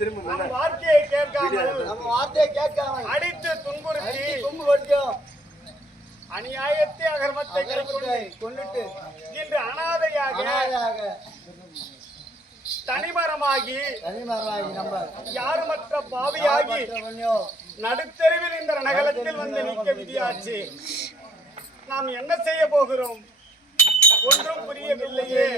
நம்ம வார்த்தையை கேட்காமல் அடித்து துன்புறுத்தியும் அநியாயத்தை அகர்மத்தை கொண்டுட்டு இன்று அனாதையாக தனிமரமாகி யாருமற்ற பாவியாகி நடுத்தெருவில் இந்த நகலத்தில் வந்து நிற்க விதியாச்சு. நாம் என்ன செய்ய போகிறோம்? ஒன்றும் புரியவில்லையே.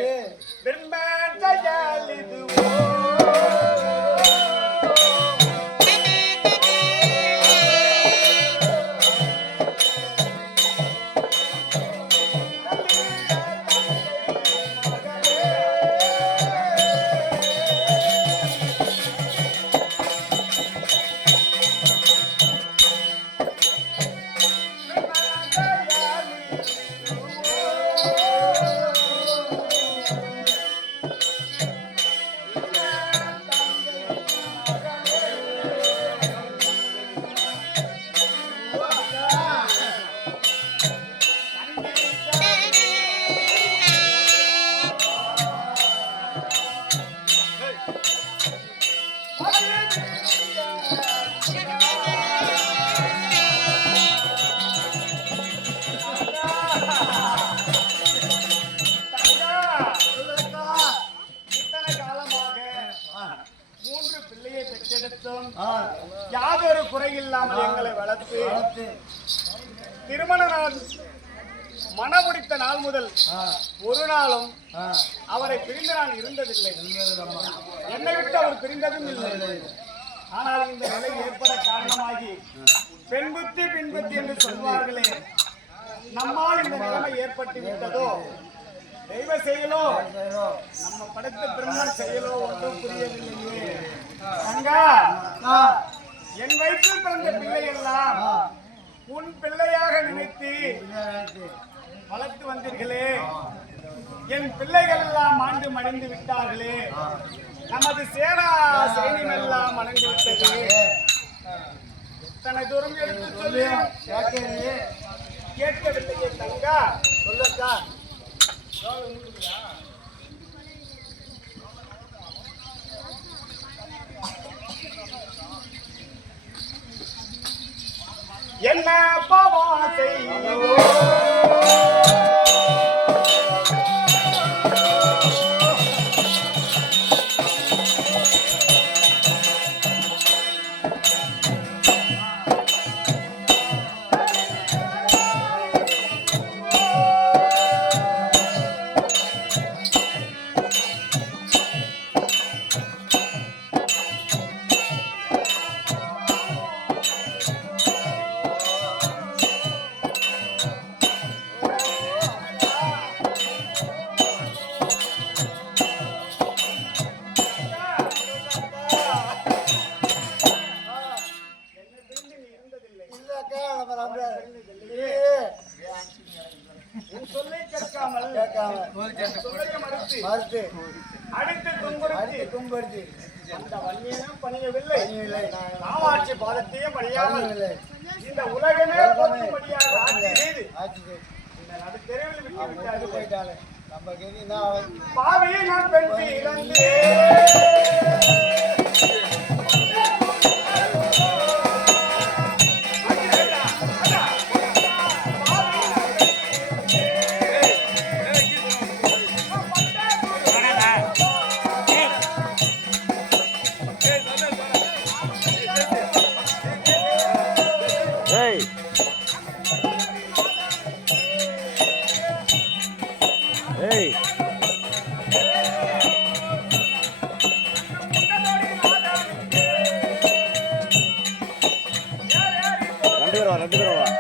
யாதொரு குறையில்லாமல் எங்களை வளர்த்து திருமண நாள் மனமுடித்த நாள் முதல் ஒரு நாளும் அவரை பிரிந்து நான் இருந்ததில்லை. என்னை விட்டு அவர் பிரிந்ததும் இல்லை. ஆனால் இந்த நிலை ஏற்பட காரணமாகி பெண் புத்தி பின் புத்தி என்று சொல்வார்களே, நம்மால் இந்த நிலைமை ஏற்பட்டு விட்டதோ, தெய்வ செயலோ நம்ம படைத்த பிரம்மன் செயலோ ஒன்றும் புரியவில்லையே. தங்கா, என் வயிற்றில் பிறந்த பிள்ளை எல்லாம் உன் பிள்ளையாக நினைத்து வளர்த்து வந்தீர்களே, என் பிள்ளைகள் எல்லாம் ஆண்டு மடிந்து விட்டார்களே, நமது சேனா சைனியம் எல்லாம் அடைந்து விட்டது. எத்தனை தூரம் எடுத்து சொல்லி கேட்கவில்லையே. தங்கா, சொல்லக்கா. என்ன பாவம் செய்யும் துன்புறுத்தி அந்த வன்னியனும் பணியவில்லை, காமாட்சி பாதத்தையும் பணியாமல் இந்த உலகமே போற்றும்படியாக ஆட்சி செய்து இந்த நடுத்தெருவில் விட்டு விட்டாரு. பாவியை நான் பெண் இழந்தே ரெண்டு பேரும்